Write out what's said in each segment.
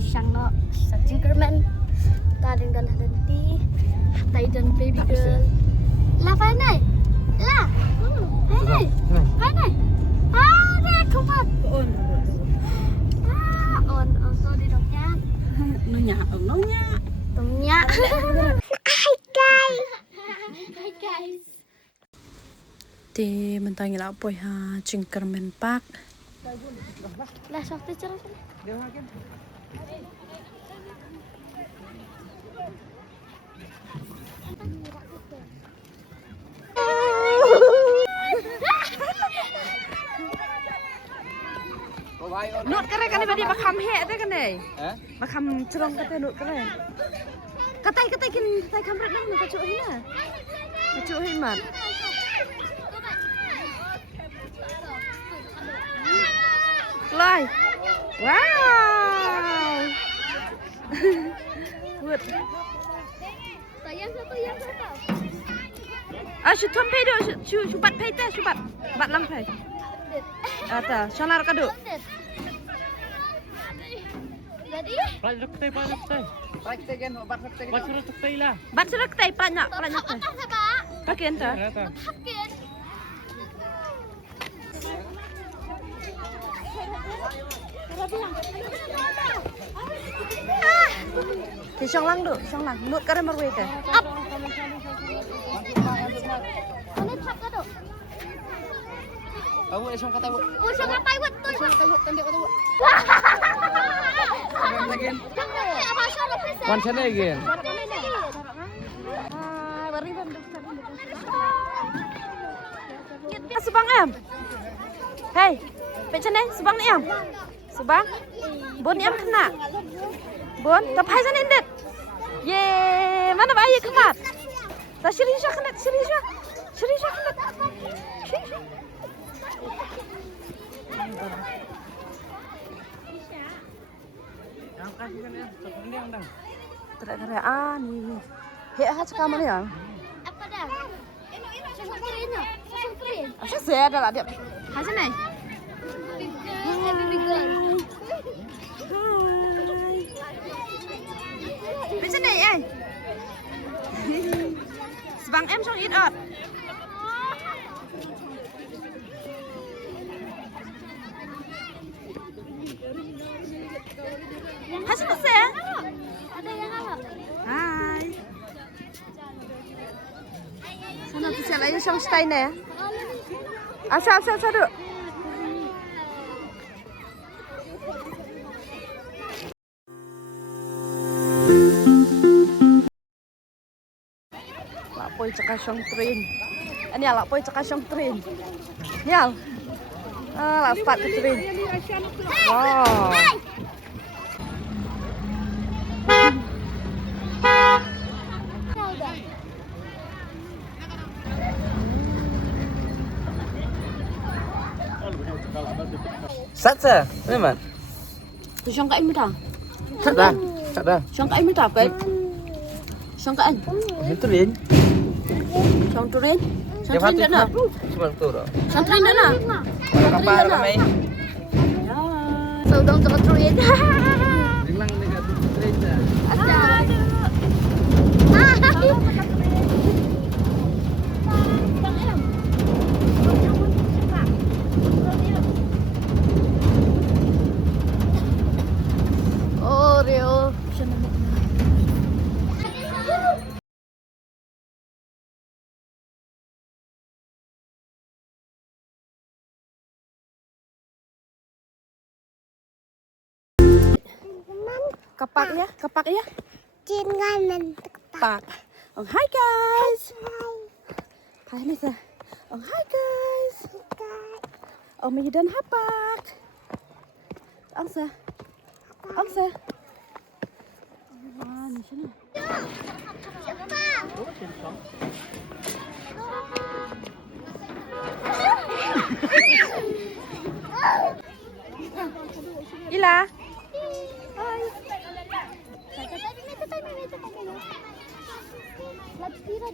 sang nó sang Tinkerman ta đang gần lần tí tay chân baby girl là phải này là phải này phải này đây không phải on so đi đọc nha nó nhả ở nó nhá tụng nha hi guys thì mình tanya là boy ha Tinkerman Park lah sorti cerah nút cái này badi bakam he thế cái này bakam cerong cái nút cái này cái tay kham red nang ka cuy na ka cuy mat Lai wow good tayang satu Şu thom pay do şu bat pay ta şu bat lang pay ata sonar ka do jadi Plastik kan, plastik lah. bat surak tay banyak tay pakai enta thì xong lăng nút cái mà quay kìa up ini trap ka do Kamu esok kata bu. usah ngapai buat tuh Tanda kata bu. apa suara present One channel again. Subang em hey bên này subang ni em subang bon em kena bon tapi hai sana indet ye mana bayi kemat tak Shirisha kena Yang kasih kan ya, seperti yang dah. Teriak-teriak nih he sekarang ya apa dah susun apa sih ada lah dia hai sana baby girl bên này ai subang em xong ít ớt hai sana xe ada yang apa hai sana tuh xe lấy xong stay nè sao được Lapoy tsaka siyang train. Ano yan? Lapoy tsaka siyang train. Yan. Last start ke train. Wow. Satsa, memang. Tôi xong cái anh mới trả. Tak dah. Xong cái anh mới trả cái. Xong cái anh. Itu Lin. Xong train. Xong Yang train hati nữa nè. cuma tu dah. Xong train nữa nè. Kapal ramai. so dong tuh train Bilang dekat train dah. Oreo Kapak ya. Tinkerman Pak. Oh hi guys. Hai nih sah. Oh hi guys. Oh mình dan hapak. Ông sah. Di sini. Ila. Let's tira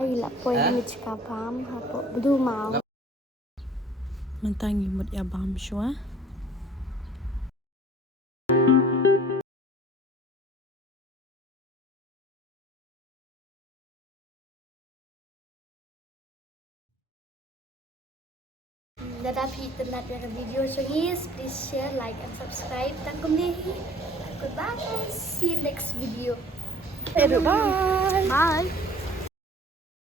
Đây là quay mình cả bám hả bộ blue màu. Mentangi mut ya bam shua. Dadah Peter nak video cengis. Please share, like, and subscribe. Tangkum ni. Goodbye. See you next video. Bye. Bye.